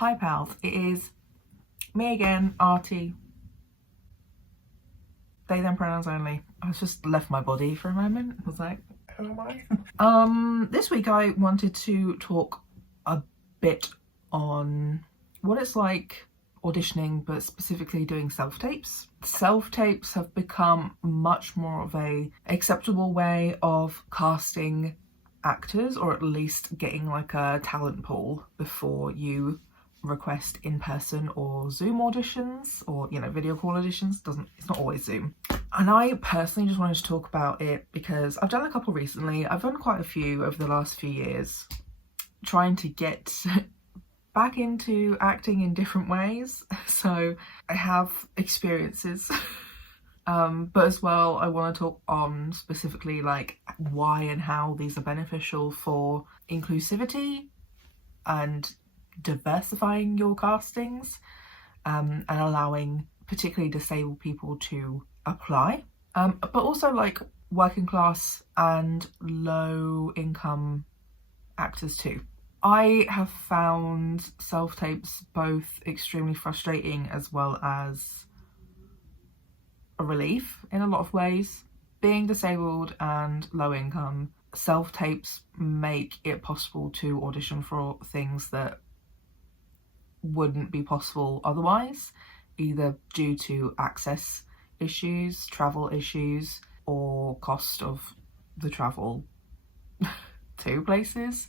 Hi pals, it is me again, Artie. They them pronouns only. I just left my body for a moment. I was like, who am I? This week I wanted to talk a bit on what it's like auditioning, but specifically doing self-tapes. Self-tapes have become much more of a acceptable way of casting actors, or at least getting like a talent pool before you request in-person or Zoom auditions, or video call auditions. It's not always Zoom. And I personally just wanted to talk about it because I've done a couple recently. I've done quite a few over the last few years, trying to get back into acting in different ways. So I have experiences. But as well, I want to talk on specifically like why and how these are beneficial for inclusivity and diversifying your castings, and allowing particularly disabled people to apply, but also like working class and low income actors too. I have found self-tapes both extremely frustrating as well as a relief in a lot of ways. Being disabled and low income, self-tapes make it possible to audition for things that wouldn't be possible otherwise, either due to access issues, travel issues, or cost of the travel to places.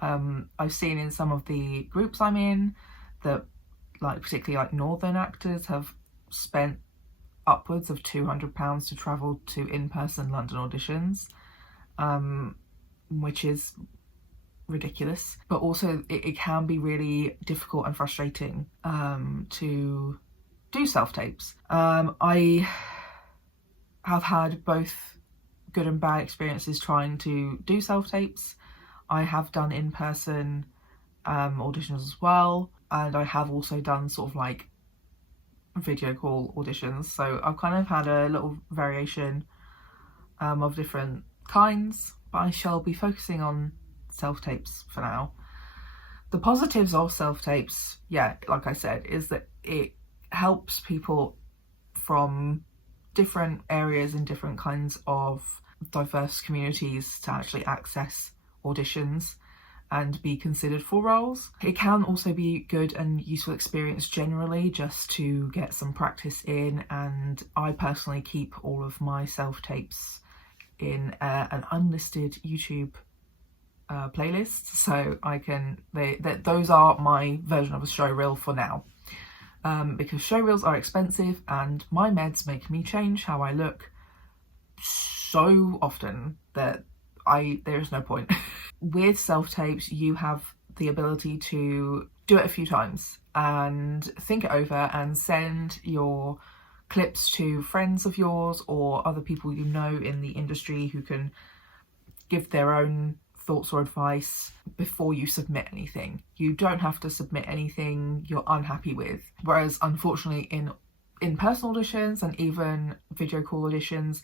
I've seen in some of the groups I'm in that, like particularly like northern actors, have spent upwards of £200 to travel to in-person London auditions, which is ridiculous. But also it can be really difficult and frustrating to do self-tapes. I have had both good and bad experiences trying to do self-tapes. I have done in-person auditions as well, and I have also done sort of like video call auditions. So I've kind of had a little variation of different kinds, but I shall be focusing on self-tapes for now. The positives of self-tapes, like I said, is that it helps people from different areas and different kinds of diverse communities to actually access auditions and be considered for roles. It can also be good and useful experience generally, just to get some practice in, and I personally keep all of my self-tapes in an unlisted YouTube playlist, so I can those are my version of a show reel for now, because show reels are expensive and my meds make me change how I look so often that there is no point. With self-tapes, you have the ability to do it a few times and think it over and send your clips to friends of yours or other people you know in the industry who can give their own thoughts or advice before you submit anything. You don't have to submit anything you're unhappy with. Whereas unfortunately in person auditions and even video call auditions,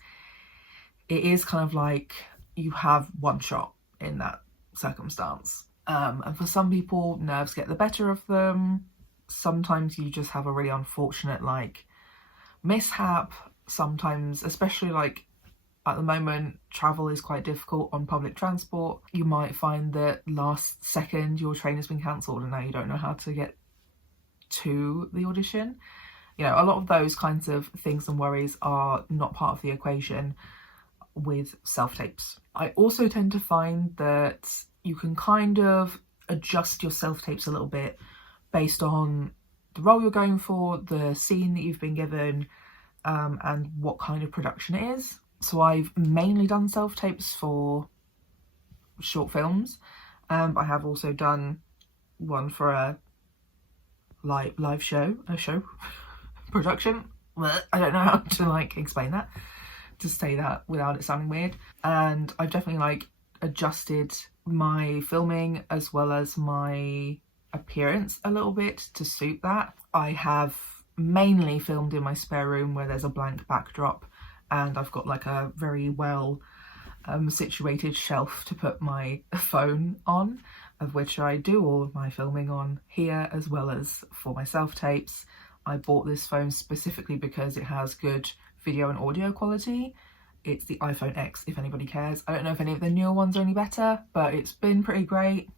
it is kind of like you have one shot in that circumstance. And for some people, nerves get the better of them. Sometimes you just have a really unfortunate like mishap. Sometimes, especially like at the moment, travel is quite difficult on public transport. You might find that last second your train has been cancelled and now you don't know how to get to the audition. A lot of those kinds of things and worries are not part of the equation with self-tapes. I also tend to find that you can kind of adjust your self-tapes a little bit based on the role you're going for, the scene that you've been given, and what kind of production it is. So I've mainly done self-tapes for short films. I have also done one for a live show, production. I don't know how to explain that, to say that without it sounding weird. And I've definitely adjusted my filming as well as my appearance a little bit to suit that. I have mainly filmed in my spare room where there's a blank backdrop, and I've got a very well situated shelf to put my phone on. of which I do all of my filming on here as well as for my self-tapes. I bought this phone specifically because it has good video and audio quality. It's the iPhone X, if anybody cares. I don't know if any of the newer ones are any better, but it's been pretty great.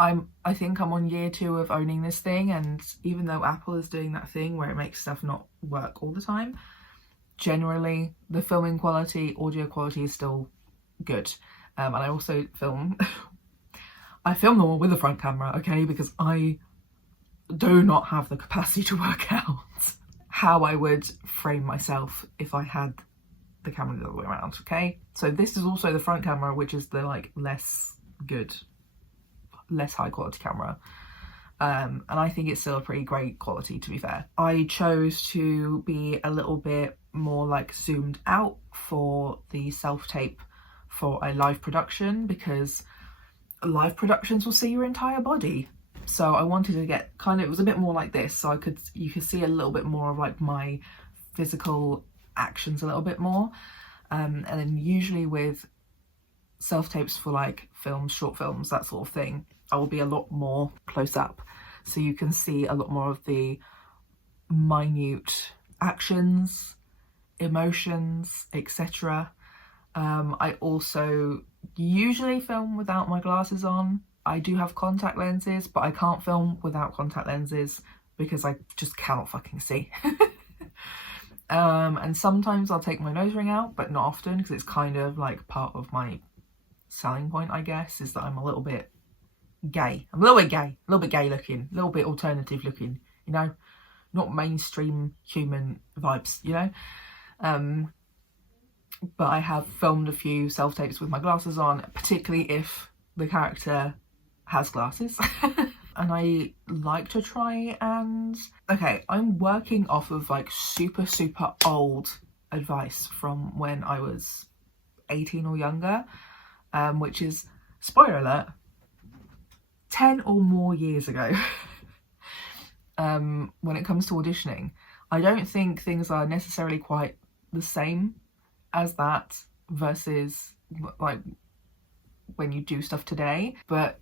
I think I'm on year 2 of owning this thing, and even though Apple is doing that thing where it makes stuff not work all the time, generally the filming quality, audio quality is still good. And I also film, I film them all with a front camera, okay, because I do not have the capacity to work out how I would frame myself if I had the camera the other way around, okay? So this is also the front camera, which is the like less good, less high quality camera. And I think it's still a pretty great quality, to be fair. I chose to be a little bit more like zoomed out for the self-tape for a live production, because live productions will see your entire body. So I wanted to get kind of, it was a bit more like this, so you could see a little bit more of like my physical actions a little bit more. And then usually with self-tapes for like films, short films, that sort of thing, I will be a lot more close up, so you can see a lot more of the minute actions, emotions, etc. I also usually film without my glasses on. I do have contact lenses, but I can't film without contact lenses because I just cannot fucking see. And sometimes I'll take my nose ring out, but not often, because it's kind of like part of my selling point, I guess, is that I'm a little bit gay. I'm a little bit gay, a little bit gay looking, a little bit alternative looking, you know, not mainstream human vibes, you know. But I have filmed a few self-tapes with my glasses on, particularly if the character has glasses. And I like to try and... Okay, I'm working off of like super old advice from when I was 18 or younger, which is, spoiler alert, 10 or more years ago. When it comes to auditioning, I don't think things are necessarily quite the same as that versus like when you do stuff today, but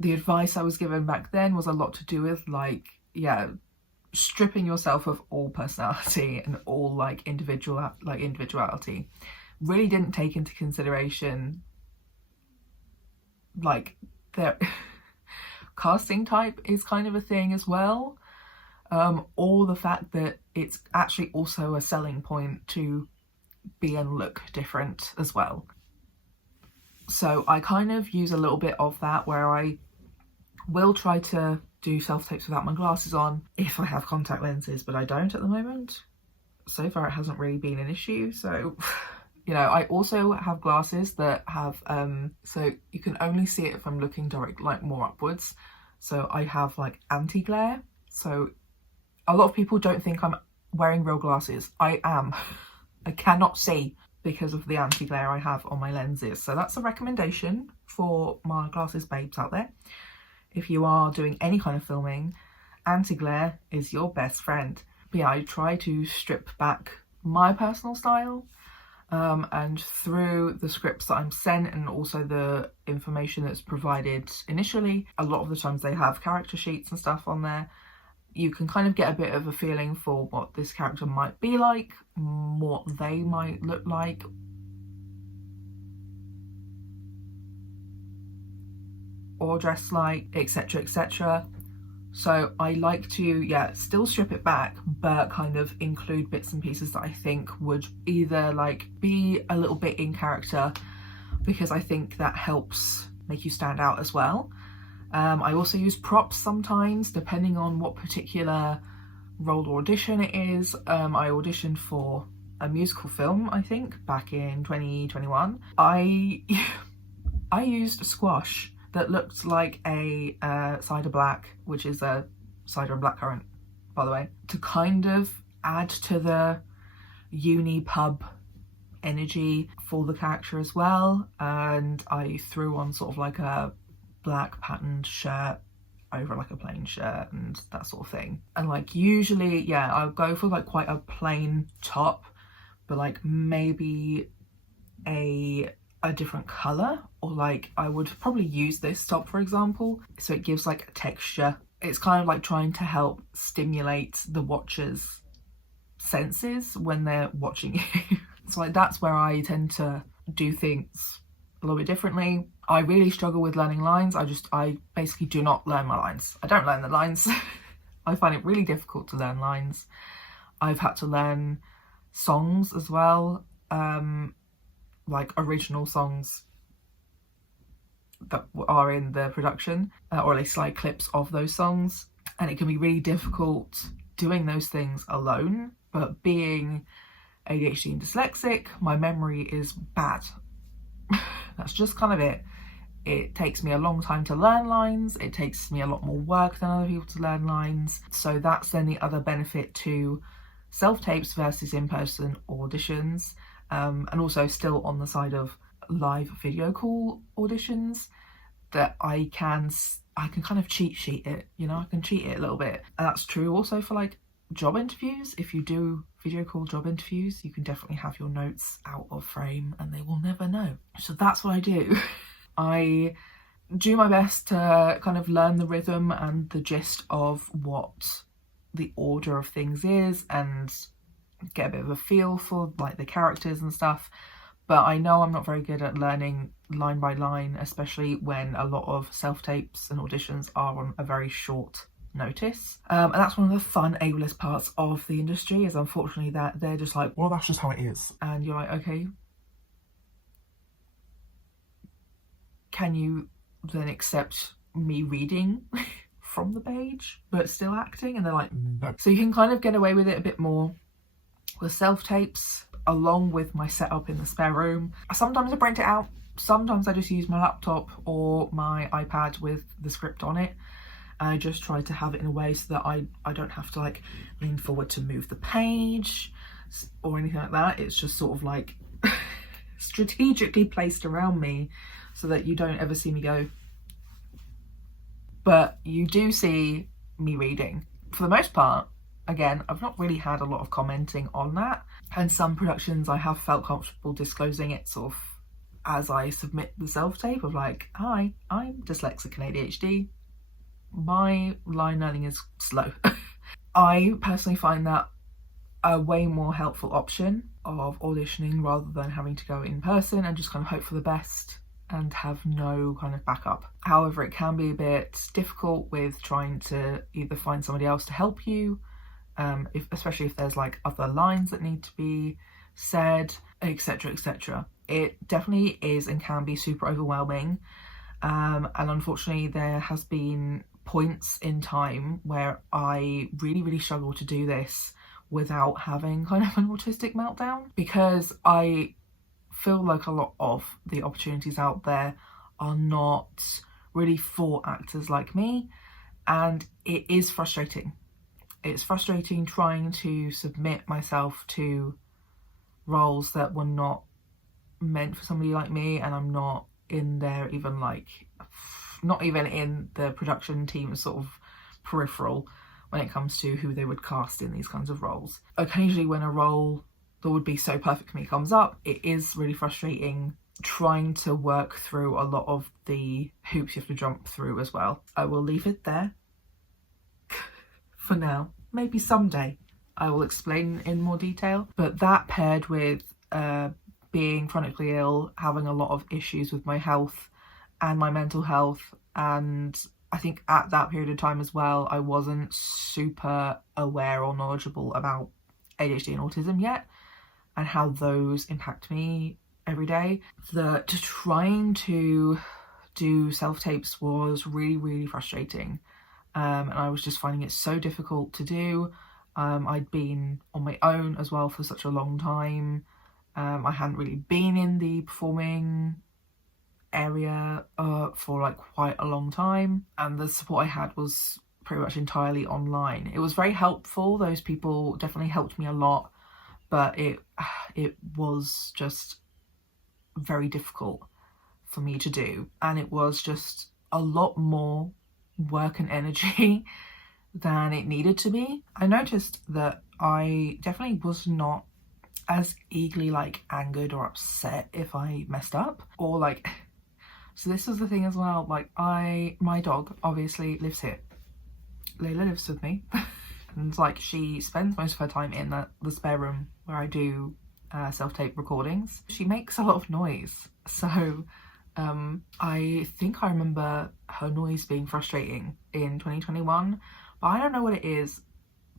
the advice I was given back then was a lot to do with like, yeah, stripping yourself of all personality and all like individuality. Really didn't take into consideration like their casting type is kind of a thing as well, or the fact that it's actually also a selling point to be and look different as well. So I kind of use a little bit of that, where I will try to do self-tapes without my glasses on if I have contact lenses, but I don't at the moment. So far it hasn't really been an issue. So, you know, I also have glasses that have, so you can only see it if I'm looking direct, like more upwards. So I have like anti-glare. So a lot of people don't think I'm wearing real glasses. I am. I cannot see because of the anti-glare I have on my lenses. So that's a recommendation for my glasses babes out there. If you are doing any kind of filming, anti-glare is your best friend. But yeah, I try to strip back my personal style, and through the scripts that I'm sent and also the information that's provided initially, a lot of the times they have character sheets and stuff on there. You can kind of get a bit of a feeling for what this character might be like, what they might look like, or dress like, etc, etc. So I like to, yeah, still strip it back, but kind of include bits and pieces that I think would either like be a little bit in character, because I think that helps make you stand out as well. I also use props sometimes, depending on what particular role or audition it is. I auditioned for a musical film, I think, back in 2021. I used squash that looked like a cider black, which is a cider and blackcurrant, by the way, to kind of add to the uni pub energy for the character as well. And I threw on sort of like a black patterned shirt over like a plain shirt and that sort of thing. And like usually, yeah, I'll go for like quite a plain top, but like maybe a a different color, or like I would probably use this top, for example, so it gives like a texture. It's kind of like trying to help stimulate the watcher's senses when they're watching you. So like that's where I tend to do things a little bit differently. I really struggle with learning lines. I basically do not learn my lines. I don't learn the lines. I find it really difficult to learn lines. I've had to learn songs as well, like original songs that are in the production, or at least like clips of those songs. And it can be really difficult doing those things alone. But being ADHD and dyslexic, my memory is bad. That's just kind of it. It takes me a long time to learn lines. It takes me a lot more work than other people to learn lines. So that's then the other benefit to self-tapes versus in-person auditions. And also still on the side of live video call auditions, that I can kind of cheat sheet it, you know, I can cheat it a little bit. And that's true also for like job interviews. If you do video call job interviews, you can definitely have your notes out of frame and they will never know. So that's what I do. I do my best to kind of learn the rhythm and the gist of what the order of things is and get a bit of a feel for like the characters and stuff. But I know I'm not very good at learning line by line, especially when a lot of self-tapes and auditions are on a very short notice. And that's one of the fun ableist parts of the industry, is unfortunately that they're just like, well, that's just how it is. And you're like, okay, can you then accept me reading from the page but still acting? And they're like, no. So you can kind of get away with it a bit more with self-tapes, along with my setup in the spare room. Sometimes I print it out, sometimes I just use my laptop or my iPad with the script on it. I just try to have it in a way so that I don't have to like lean forward to move the page or anything like that. It's just sort of like strategically placed around me so that you don't ever see me go. But you do see me reading. For the most part, again, I've not really had a lot of commenting on that. And some productions I have felt comfortable disclosing it sort of as I submit the self-tape of like, hi, I'm dyslexic and ADHD. My line learning is slow. I personally find that a way more helpful option of auditioning rather than having to go in person and just kind of hope for the best and have no kind of backup. However, it can be a bit difficult with trying to either find somebody else to help you, especially if there's like other lines that need to be said, etc, etc. It definitely is and can be super overwhelming, and unfortunately there has been points in time where I really struggle to do this without having kind of an autistic meltdown, because I feel like a lot of the opportunities out there are not really for actors like me, and it is frustrating. It's frustrating trying to submit myself to roles that were not meant for somebody like me, and I'm not in there even like, not even in the production team sort of peripheral when it comes to who they would cast in these kinds of roles. Occasionally when a role that would be so perfect for me comes up, it is really frustrating trying to work through a lot of the hoops you have to jump through as well. I will leave it there for now. Maybe someday I will explain in more detail, but that paired with being chronically ill, having a lot of issues with my health and my mental health, and I think at that period of time as well, I wasn't super aware or knowledgeable about ADHD and autism yet and how those impact me every day. That trying to do self-tapes was really frustrating, and I was just finding it so difficult to do. I'd been on my own as well for such a long time. I hadn't really been in the performing area for like quite a long time, and the support I had was pretty much entirely online. It was very helpful. Those people definitely helped me a lot, but it was just very difficult for me to do, and it was just a lot more work and energy than it needed to be. I noticed that I definitely was not as eagerly like angered or upset if I messed up, or like, so this was the thing as well, like my dog obviously lives here. Layla lives with me and like she spends most of her time in the spare room where I do self-tape recordings. She makes a lot of noise, so I think I remember her noise being frustrating in 2021, but I don't know what it is.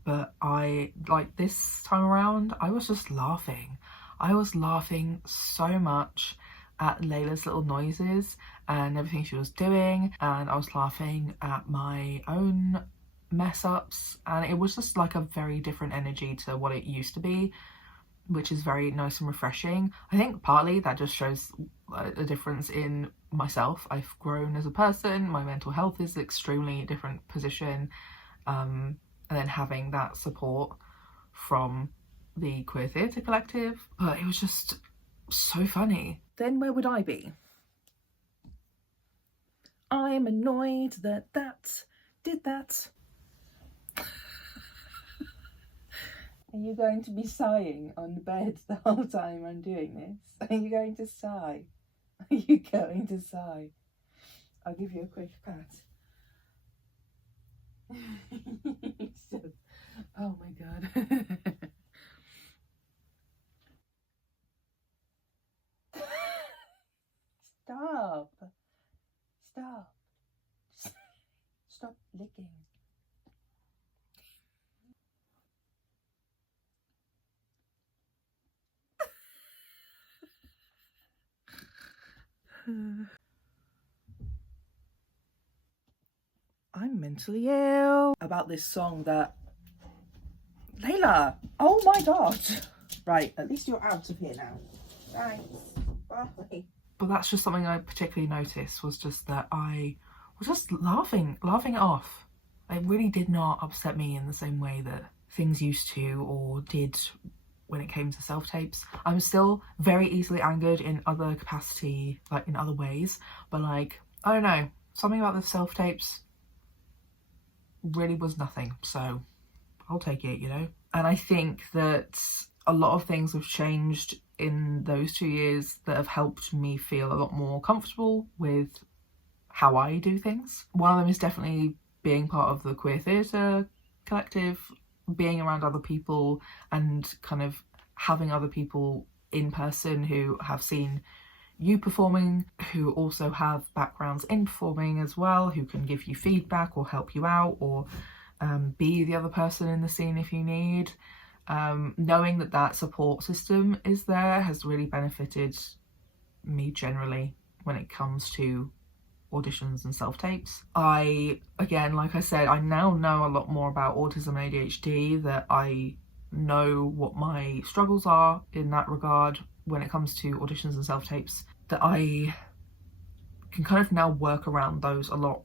But I, like, this time around, I was just laughing. I was laughing so much at Layla's little noises and everything she was doing, and I was laughing at my own mess ups, and it was just like a very different energy to what it used to be, which is very nice and refreshing. I think partly that just shows a difference in myself. I've grown as a person, my mental health is an extremely different position, and then having that support from the Queer Theatre Collective. But it was just so funny. Then where would I be? I'm annoyed that did that. Are you going to be sighing on the bed the whole time I'm doing this? Are you going to sigh? Are you going to sigh? I'll give you a quick pat. Oh my god. Stop. Stop. Stop licking. I'm mentally ill about this song that Layla, oh my god. Right, at least you're out of here now. Thanks. Bye. But that's just something I particularly noticed, was just that I was just laughing it off. It really did not upset me in the same way that things used to or did when it came to self-tapes. I'm still very easily angered in other capacity, like in other ways, but like, I don't know, something about the self-tapes really was nothing, so I'll take it, you know? And I think that a lot of things have changed in those 2 years that have helped me feel a lot more comfortable with how I do things. One of them is definitely being part of the Queer Theatre Collective, being around other people and kind of having other people in person who have seen you performing, who also have backgrounds in performing as well, who can give you feedback or help you out, or be the other person in the scene if you need. Knowing that support system is there has really benefited me generally when it comes to auditions and self-tapes. Again, like I said, I now know a lot more about autism and ADHD, that I know what my struggles are in that regard when it comes to auditions and self-tapes, that I can kind of now work around those a lot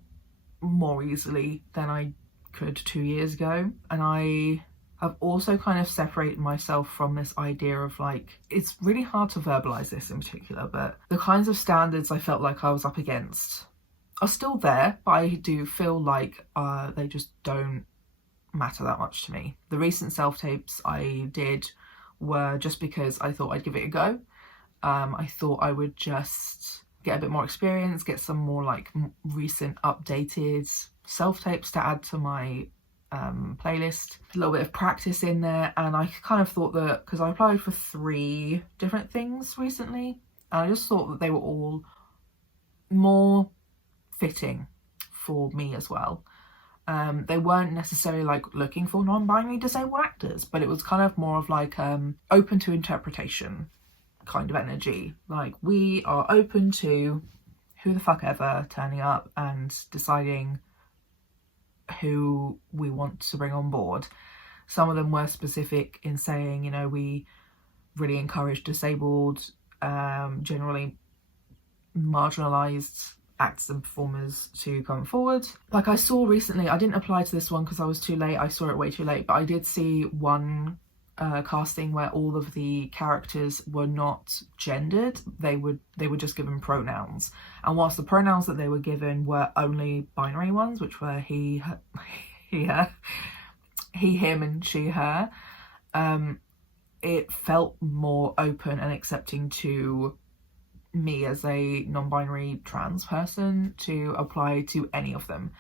more easily than I could 2 years ago. And I have also kind of separated myself from this idea of like, it's really hard to verbalize this in particular, but the kinds of standards I felt like I was up against are still there, but I do feel like they just don't matter that much to me. The recent self-tapes I did were just because I thought I'd give it a go. I thought I would just get a bit more experience, get some more like recent updated self-tapes to add to my playlist, a little bit of practice in there. And I kind of thought that, because I applied for 3 different things recently, and I just thought that they were all more fitting for me as well. They weren't necessarily like looking for non-binary disabled actors, but it was kind of more of like open to interpretation kind of energy. Like, we are open to who the fuck ever turning up and deciding who we want to bring on board. Some of them were specific in saying, you know, we really encourage disabled, generally marginalised actors and performers to come forward. Like, I saw recently, I didn't apply to this one because I was too late, I saw it way too late, but I did see one casting where all of the characters were not gendered. They were just given pronouns, and whilst the pronouns that they were given were only binary ones, which were he, him, and she, her, it felt more open and accepting to me as a non-binary trans person to apply to any of them.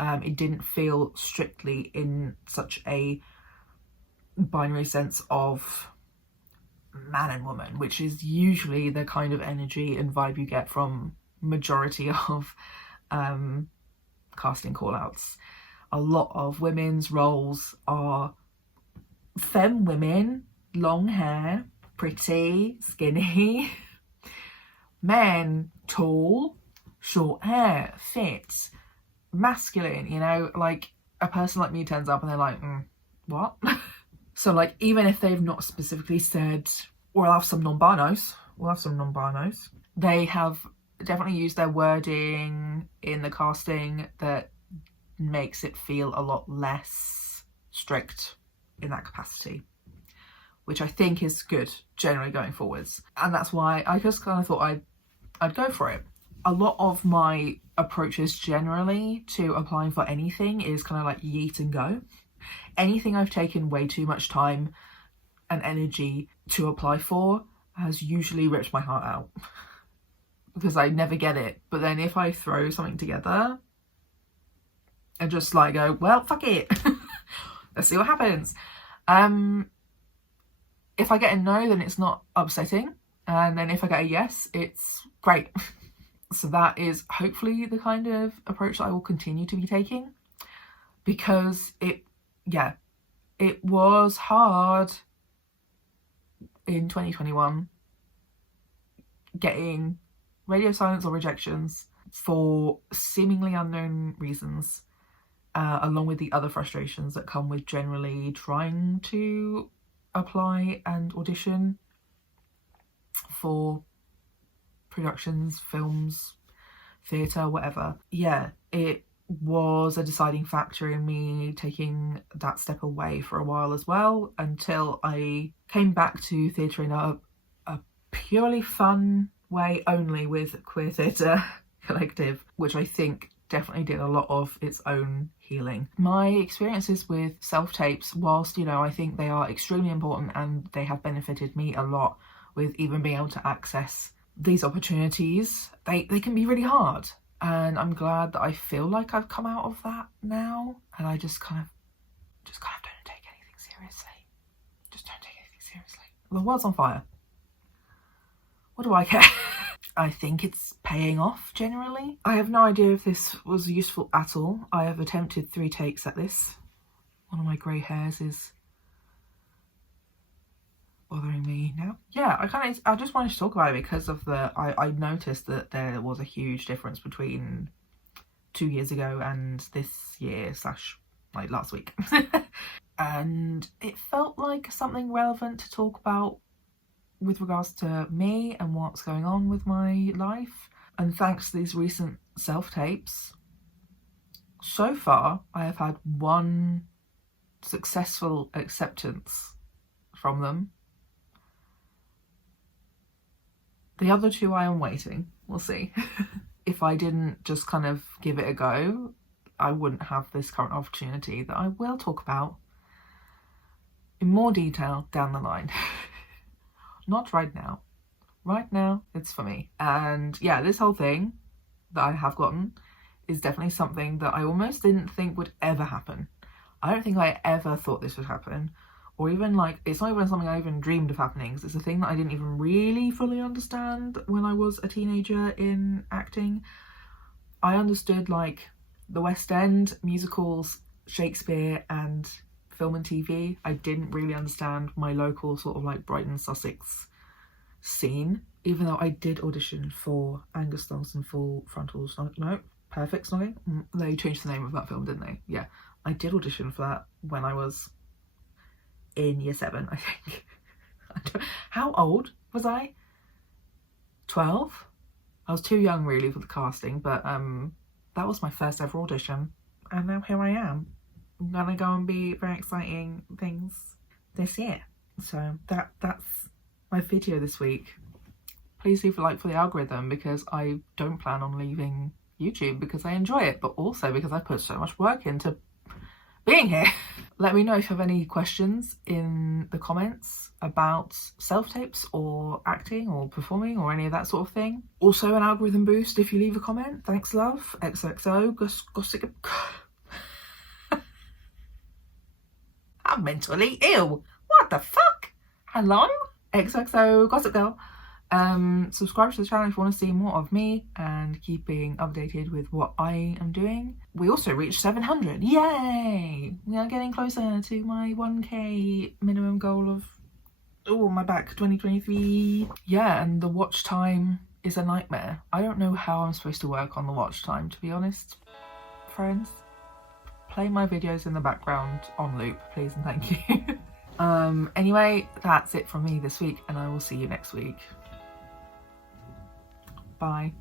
It didn't feel strictly in such a binary sense of man and woman, which is usually the kind of energy and vibe you get from majority of casting call-outs. A lot of women's roles are femme women, long hair, pretty, skinny. Men, tall, short hair, fit, masculine, you know, like a person like me turns up and they're like, what? So like, even if they've not specifically said, we'll have some non-binos, they have definitely used their wording in the casting that makes it feel a lot less strict in that capacity, which I think is good generally going forwards. And that's why I just kind of thought I'd go for it. A lot of my approaches generally to applying for anything is kind of like yeet and go. Anything I've taken way too much time and energy to apply for has usually ripped my heart out because I never get it. But then if I throw something together and just like go, well, fuck it, let's see what happens. If I get a no, then it's not upsetting. And then if I get a yes, it's great. So that is hopefully the kind of approach that I will continue to be taking, because it was hard in 2021 getting radio silence or rejections for seemingly unknown reasons, along with the other frustrations that come with generally trying to apply and audition for productions, films, theatre, whatever. Yeah, it was a deciding factor in me taking that step away for a while as well, until I came back to theatre in a purely fun way only with Queer Theatre Collective, which I think definitely did a lot of its own healing. My experiences with self-tapes, whilst, you know, I think they are extremely important and they have benefited me a lot with even being able to access these opportunities, they can be really hard. And I'm glad that I feel like I've come out of that now, and I just kind of don't take anything seriously. Just don't take anything seriously. The world's on fire. What do I care? I think it's paying off generally. I have no idea if this was useful at all. I have attempted 3 takes at this. One of my grey hairs is bothering me now. Yeah, I just wanted to talk about it because of I noticed that there was a huge difference between 2 years ago and this year / like last week. And it felt like something relevant to talk about with regards to me and what's going on with my life. And thanks to these recent self-tapes, so far I have had 1 successful acceptance from them. The other 2 I am waiting. We'll see. If I didn't just kind of give it a go, I wouldn't have this current opportunity that I will talk about in more detail down the line. Not right now. Right now, it's for me. And yeah, this whole thing that I have gotten is definitely something that I almost didn't think would ever happen. I don't think I ever thought this would happen. Or even like, it's not even something I even dreamed of happening, because it's a thing that I didn't even really fully understand when I was a teenager in acting. I understood like the West End, musicals, Shakespeare and film and TV. I didn't really understand my local sort of like Brighton, Sussex scene, even though I did audition for Angus Thongs and Full Frontal Snogging. No, Perfect Snogging. They changed the name of that film, didn't they? Yeah, I did audition for that when I was in year 7, I think. How old was I? 12? I was too young really for the casting, but that was my first ever audition, and now here I am. I'm gonna go and be very exciting things this year. So that's my video this week. Please leave a like for the algorithm, because I don't plan on leaving YouTube, because I enjoy it, but also because I put so much work into being here. Let me know if you have any questions in the comments about self-tapes or acting or performing or any of that sort of thing. Also an algorithm boost if you leave a comment. Thanks, love. XOXO. Gossip. I'm mentally ill. What the fuck? Hello? XOXO Gossip Girl. Subscribe to the channel if you want to see more of me and keeping updated with what I am doing. We also reached 700. Yay! We are getting closer to my 1k minimum goal of, oh, my back, 2023. Yeah, and the watch time is a nightmare. I don't know how I'm supposed to work on the watch time, to be honest. Friends, play my videos in the background on loop, please and thank you. Anyway, that's it from me this week, and I will see you next week. Bye.